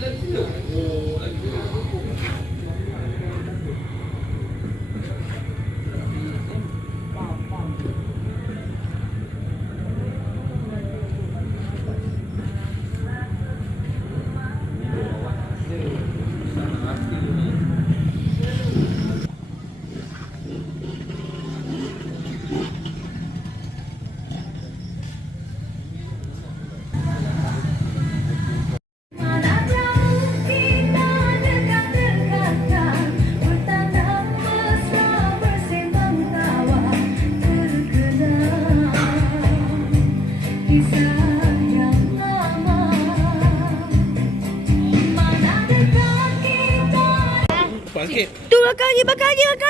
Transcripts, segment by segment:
진짜 튀어. пока, не пока, не пока.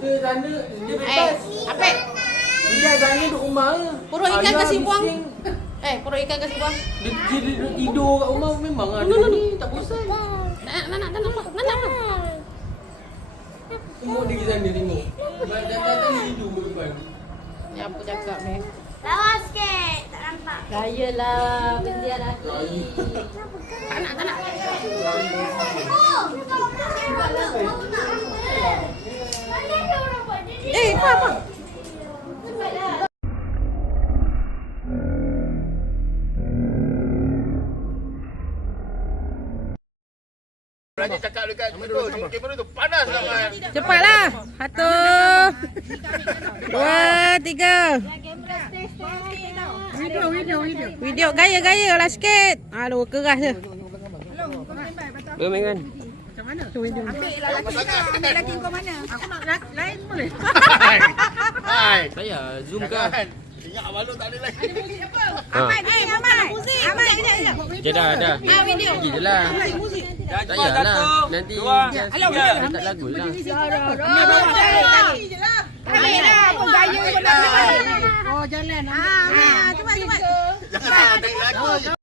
Kita dana dia bebas. Apa? Dia dana duduk rumah Perut ikan kasi buang. Eh, perut ikan kasi buang. Dia tidur kat rumah memang ada ni tak bosan. Nak nak nak nak nak nak. Semua dia kita ni tengok. Dan kata ni hidup berban. Ya apa cakap ni? Lawa sikit. Tak nampak. Gayalah penjara aku. Tak nak tak nak. Oh, kau nak. Kau nak. Eh, apa? Raja cakap dekat kamera tu, kamera tu panas lah Cepatlah. Satu. Dua, tiga. Video, video, video. Video gaya-gaya lah sikit. Aduh, keras je. Belum, kan? Belum, kan? Ambil lah. Ambil mana? Ambil lelaki kau. Ambil lelaki kau mana? Aku nak lain boleh. Hai. Saya zoom kan. Ingat balut tak ada lain. Ada muzik apa? Amat, ha. Amat. Ah. Ah. Hey, Amat. Amat. Amat. Amat. Amat. Amat. Amat. Amat. Amat. Amat. Amat. Tak payah lah. Nanti dia tak lagu lah. Ambil lah. Ambil lah. Ambil lah. Ambil lah. Oh, jalan. Ambil lah. Cepat, cepat. Jangan tak lagu.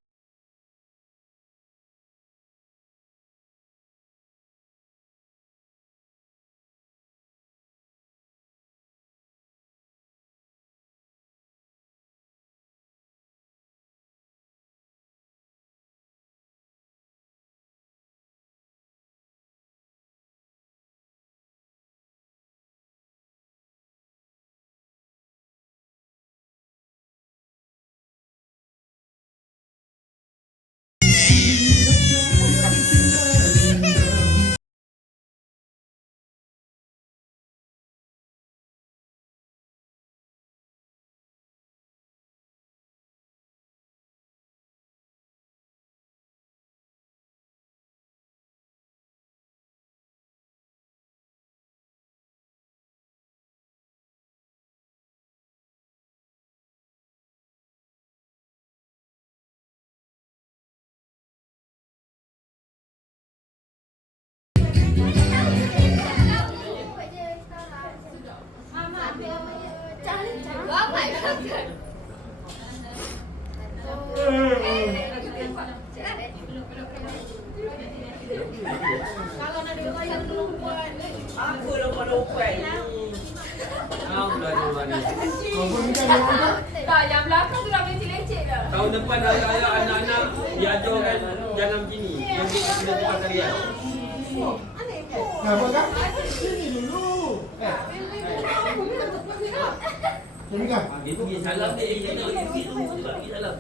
Kenapa kan? Sini dulu. Sini kan? Dia pergi salam dia. Dia salam. Dia Dia nak pergi salam.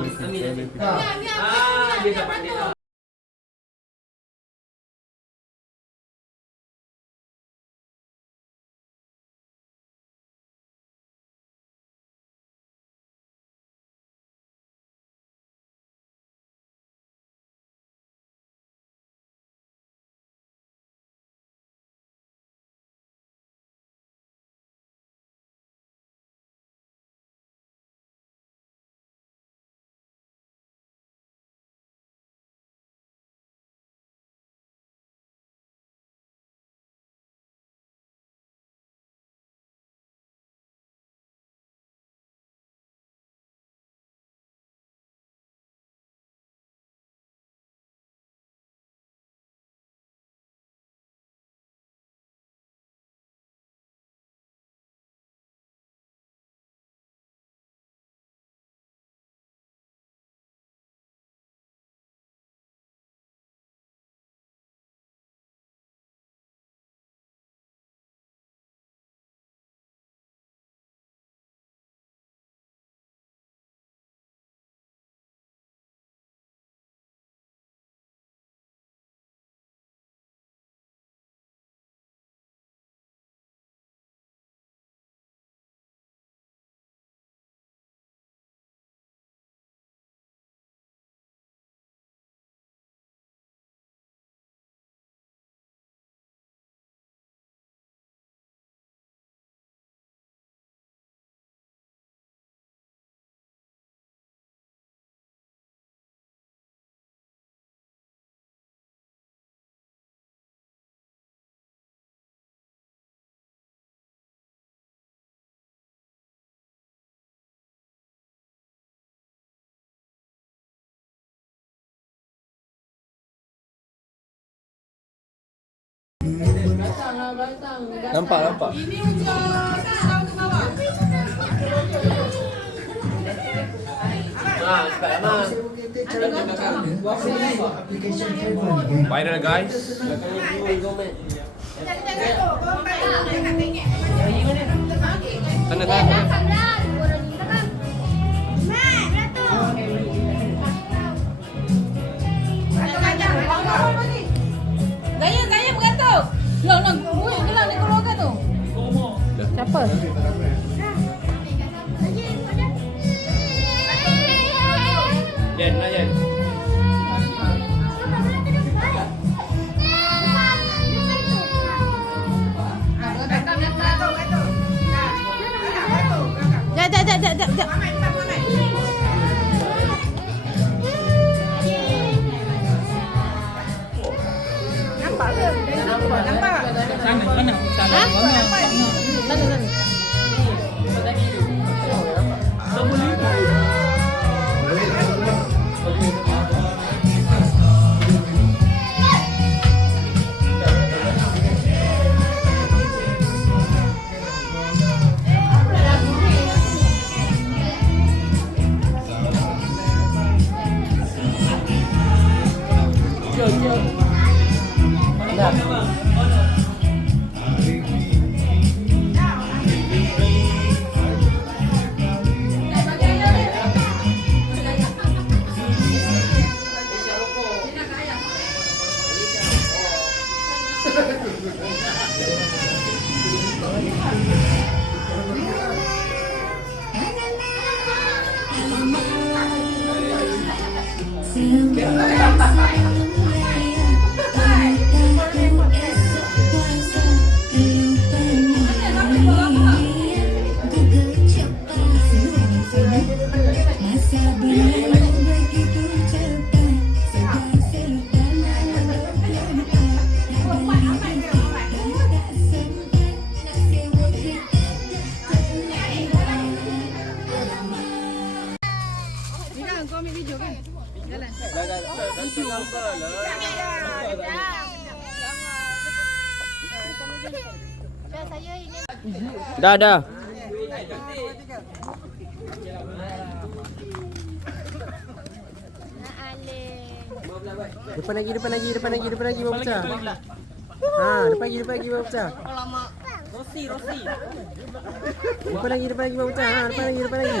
Dia salam. Dia nak pergi nampak nampak Bye then guys. Tanda tangan. Loh, nak kuih ke lah, nak keluarkan tu Dah. Siapa? Yen, nak Yen Jap, jap, jap, jap, jap, jap. 啊！来来点。嗯嗯嗯嗯嗯嗯 Tambahlah. Tambahlah. Dah dah. Depan lagi depan lagi depan lagi depan lagi bapak. Ha, depan lagi depan lagi bapak. Lama. Rosi Rosi. Depan lagi depan lagi bapak. Ha, depan lagi depan lagi.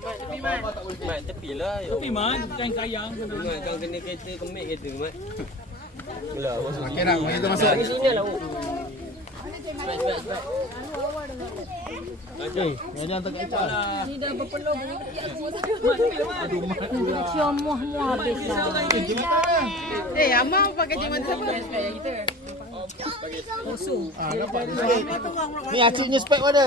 Mat, tepi lah. Tepi man, kan nah. kayang. Mat, kena kereta, kemik kereta, Mat. Belah, masuk. Okey dah, kita masuk. Ini sini lah, Okey, ni Ni dah berpeluh bunyi petik aku masa tu. Mak cik Amah. Aduh, Mak. habis lah. Eh, amang pakai jimat siapa? Kita. Oh, pakai Osu. Ni acik punya spek mana?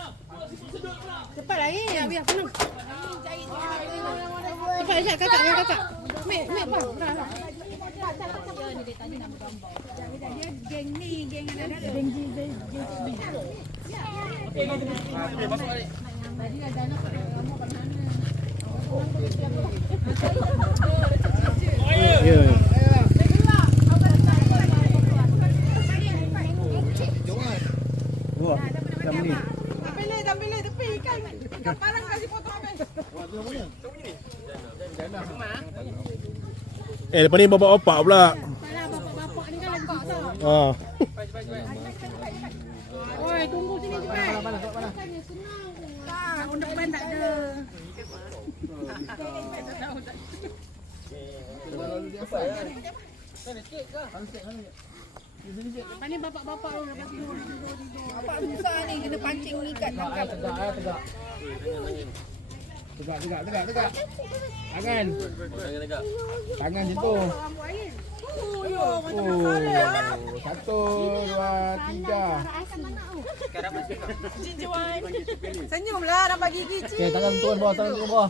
Cepat air. Ya, biar Kakak, kakak. kakak. Mek, mek, Geng ni, geng ada-ada. Geng ni, geng ni. Okey, masuk balik. Tadi ada anak kat rumah kat mana? Oh, ya. gambar lah kasi foto ame. Eh, lepas ni bapak opak -bapa pula. Bapak-bapak ni kan lepak tau. Haa. Oh. Oi, oh. tunggu sini cepat. Mana, mana, mana. Tak, undang ban tak ada. Tak, tak, tak. Tak, tak, tak. Tak, tak, tak. Tak, tak, tak. Tak, tak, tak. Tak, tak, tak. Tak, tak, tak. Tak, tak, tak. Tak, tak, tak. Tak, tak, tak. Tak, tak, tak. Tak, tak, tak. Tak, tak, tak. Tak, tak, tak. Tak, tak, tak. Ini bapak-bapak pun dapat tidur, tidur, ni, pancing mengikat Tegak, tegak, tegak. Tegak, tegak, tegak, Tangan. Tangan itu. Oh, oh, ya, tu. Matah oh, ya, oh. satu, dua, tiga. Senyumlah, nampak gigi. Cik. Okay, tangan tuan bawah, tangan tuan bawah.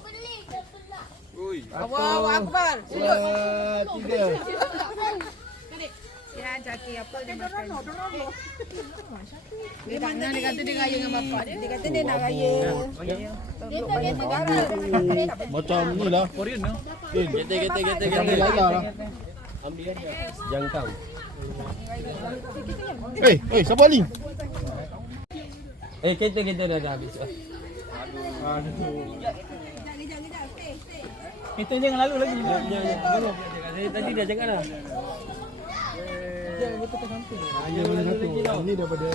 Satu, dua, tiga. Kira ya, jaki apa ya. dia makan? Dia dorono, dorono. Dia kata dia kata dia raya dengan bapak dia. Dia kata dia nak raya. Dia kata dia nak Macam ni lah. Korean lah. Kata kata kata kata. Ambil aja. Ya? Jangkang. Eh, hey, hey, eh, siapa ni? Eh, hey, kita kita dah dah habis. Aduh, aduh. Kita jangan lalu lagi. Tadi dah cakap dah. Ayam yang satu. Ini daripada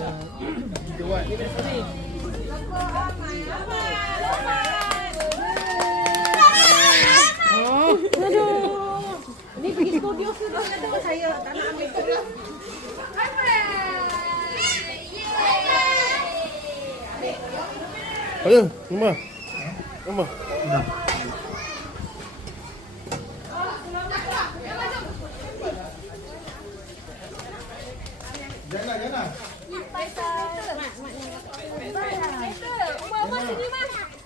Jawa. buat. aduh. Ini pergi studio sudah tak saya tak nak ambil studio. Hai, rumah. Huh? Rumah. Nah.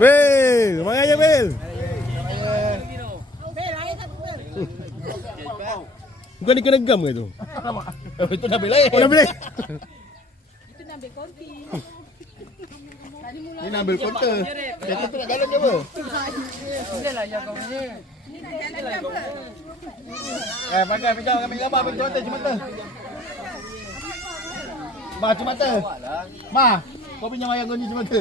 Bel, mana aja Bel? Bel, ayah tak Bel. Bukan dikena gam ke tu? Alamak. Itu nak belai. Oh, nak belai. Itu nak ambil korti. Ini nak ambil kota. Kita tu nak jalan je apa? Sudahlah ya kau ni. Eh, pakai pijak kami apa? Pijak mata, cuma tu. Ma, cuma mata. Ma, kau punya mayang kau ni cuma tu.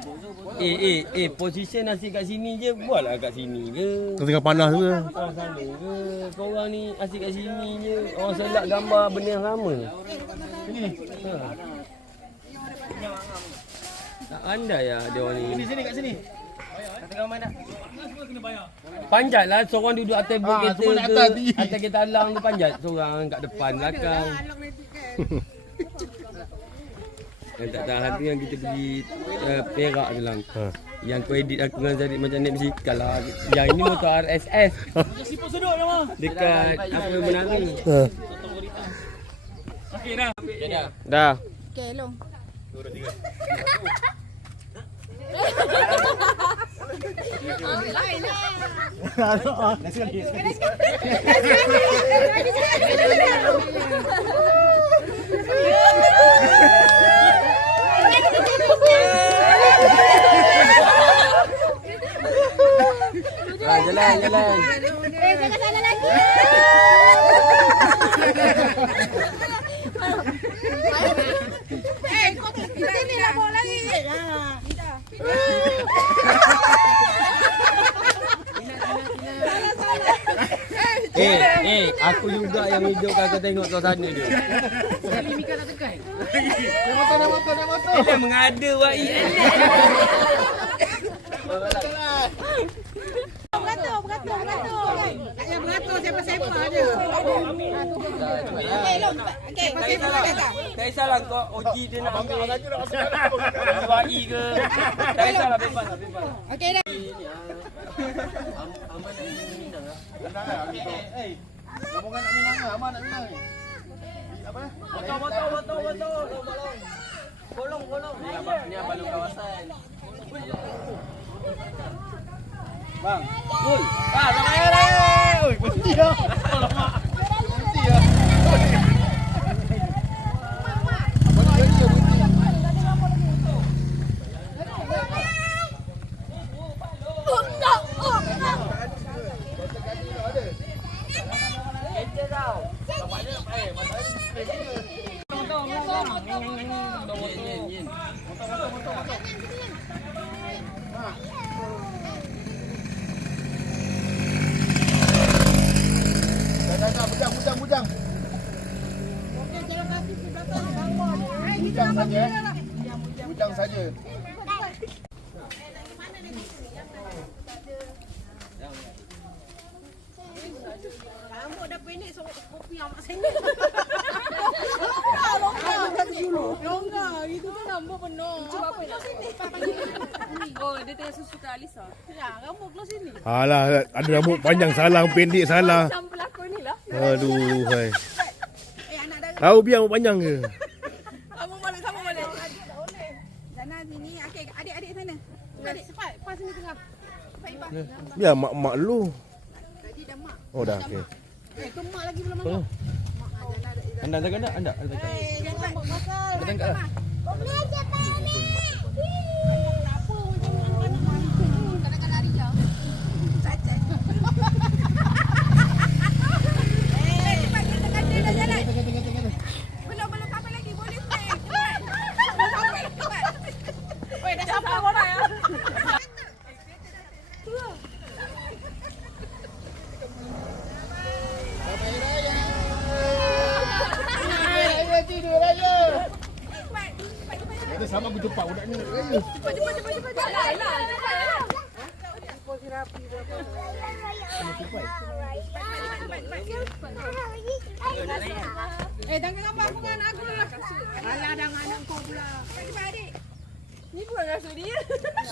Bozo, bozo. Eh, eh, eh, posisi nasi kat sini je, buatlah kat sini ke. Kau tengah panas Bokal, ke? Ah, Kau orang ni nasi kat sini je, orang selak gambar benda yang sama. Sini. Tak anda ya ah, ha, dia orang ni. Sini, sini, kat sini. Panjat lah, seorang duduk atas ha, kereta ke. Atas, atas kereta eh. alang tu ke, panjat. Seorang kat depan, belakang. Yang tak tahan tu yang kita pergi uh, Perak tu lah ha. Yang kau edit aku dengan Zarif macam ni bersikal lah Yang ini motor RSS si seduk, ya, Dekat apa menara ni ha. dah Dah Okey hello Dua, dua, tiga. jalan, jalan. jalan. jalan. Eh, jangan salah lagi. eh, aku juga yang hidup kau tengok kau sana dia. Sekali Mika nak tekan. Nak motor, nak motor, nak motor. Eh, mengada wak beratur Tak payah beratur siapa-siapa je Tak kisahlah kau OG dia nak ambil Orang tu nak masuk ke Tak kisahlah bebas lah Okey dah Amal nak minang lah Eh Amal nak minang lah Amal nak minang ni Botol, botol, botol, botol. Bolong, bolong. Ini abang kawasan. Vâng. Ui, à, ra đây. Ui, quên đi đâu. Alah, ada rambut panjang salah, pendek salah. Macam pelakon ni lah. Aduh, hai. Tahu biar rambut panjang ke? Kamu balik, kamu balik. Zana sini, okay, adik-adik sana. Adik, cepat, pas sini tengah. Cepat, Ipah. Biar mak-mak lu. Tadi dah mak. -mak, ay, mak oh, dah, okay. Eh, tu mak lagi belum masuk. Anda, anda, anda. Eh, jangan buat masalah. Kau boleh, cepat.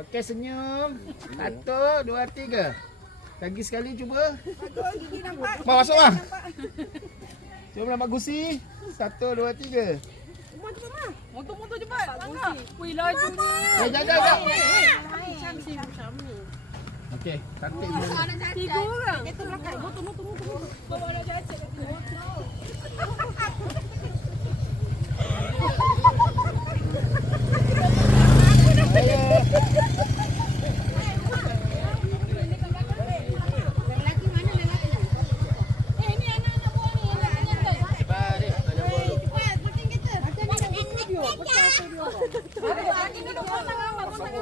Okey senyum. Satu, dua, tiga. Lagi sekali cuba. Bagus. Masuk lah. Cuba nampak gusi. Satu, dua, tiga. Motor-motor cepat. Angga. Kui laju. Jaga jaga. Okey, cantik. Tiga orang. Itu belakang. Motor-motor motor-motor. Bawa nak jaga. Motor.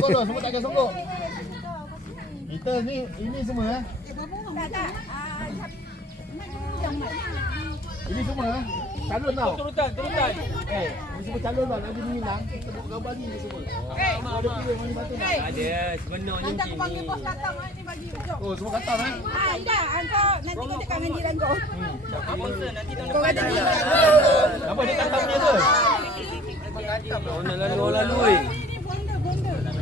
sokong semua tak akan sokong. Kita ni ini semua eh. Ini semua eh. Calon tau. Turutan, turutan. Eh, ini semua calon tau. Nanti dia hilang. Tepuk gambar ni semua. Ada pilih mana batu tak? Ada, sebenarnya macam ni. Nanti aku panggil bos katam lah. Ini bagi ujok. Oh, semua katam eh. Ah, tak. Nanti kita akan menjiran kau. Tak apa, nanti tahun depan. Kau kata dia. Apa dia katam dia tu? Katam tau. Lalu, lalu. Lalu, lalu.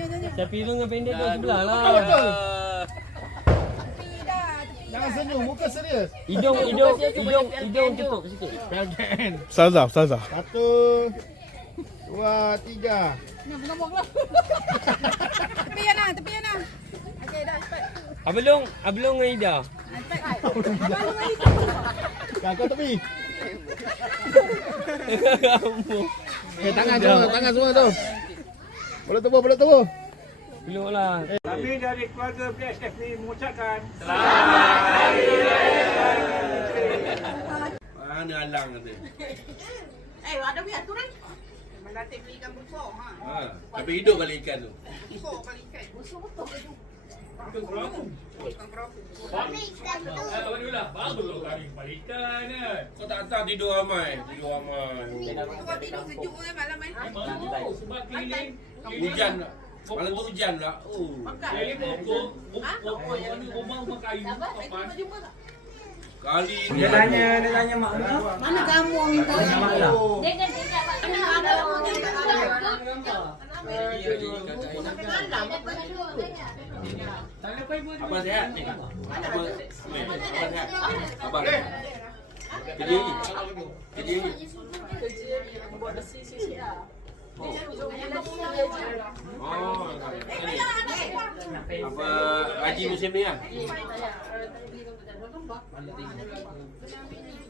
Itu, bukal, bukal. Uh... Tepi dah, tepi jangan. Saya pilih dengan pendek tu sebelah lah. Betul. Jangan senyum, muka serius. Hidung, hidung, hidung, hidung tutup sikit. Salza, salza. Satu. Dua, tiga. Nak ngomong lah. Tepi ya nah, tepi ya nak. Okay, dah cepat. Abelung, Abelung dengan Ida. Kau kau tepi. tangan semua, tangan semua tu. Pulau Tubuh, Pulau Tubuh. Belumlah. Kami dari keluarga PSF ni mengucapkan selamat hari raya. Mana alang tu? Eh, ada punya aturan. Melatih belikan besar ha. Ha, tapi hidup balik ikan tu. Besar balik ikan, besar betul tu. Ikan kerapu. Ikan kerapu. Ikan kerapu. Ikan kerapu. lah. kerapu. Ikan kerapu. Ikan kerapu. Ikan kerapu. Ikan kerapu. Ikan kerapu. Ikan kerapu. Ikan kerapu. Ikan kerapu. Ikan kerapu. Ikan kerapu. Ikan kerapu. Ikan kerapu. Ikan kerapu. Ikan kerapu. Ikan Kali dia tanya, dia mak mana? mana? kamu tanya mak? Dia dia mana? Mana tanya mak? Mana ada tanya mak? mak? Abang sihat? Abang sihat? Abang sihat? Abang sihat? Abang sihat? Apa haji musim ni lah? Ya, saya. Beli kompeten. Mana tinggi?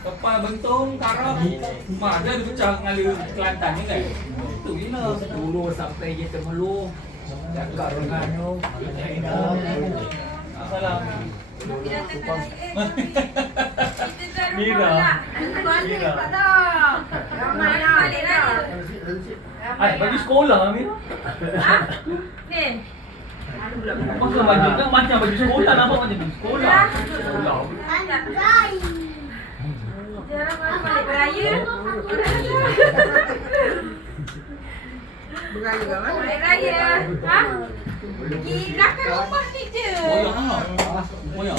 Kepala bentong, karam, mak dia ada pecah ngalir Kelantan ni kan? Itu je lah. Dulu sampai dia termeluh. Cakap dengan tu. Tak salah. Mira. Mira. Mira. Mira. Ramai lah balik lah dia Hai, baju sekolah ni Ha? Ni Kau baju kan macam baju sekolah nampak macam ni Sekolah Sekolah Tak ada Jarang malam balik beraya. Beraya ke mana? Balik raya. Ha? Pergi belakang rumah ni je. Boyang lah. Boyang.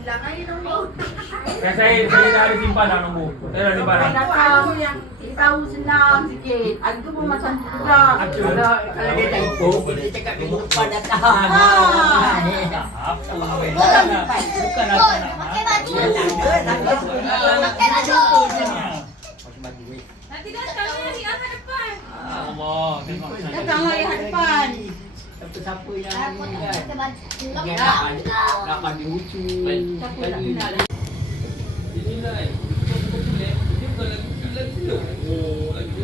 hilang ay nombor. Kan saya saya dah ada simpan dah nombor. Saya dah simpan. Nak tahu yang kita tahu senang sikit. Hari tu pun macam tu juga. Kalau kalau dia tak tahu boleh cakap dia lupa dah tahu. Apa weh? Bukan bukan apa. Pakai baju. Pakai baju. Pakai baju. Nanti datang hari hadapan. Allah. Datanglah hadapan siapa-siapa yang ni kan. Dia nak pandai. Nak pandai ucu. Siapa nak kenal ni? Ini lah. Dia bukan lagu tu, lagu tu. Oh, lagu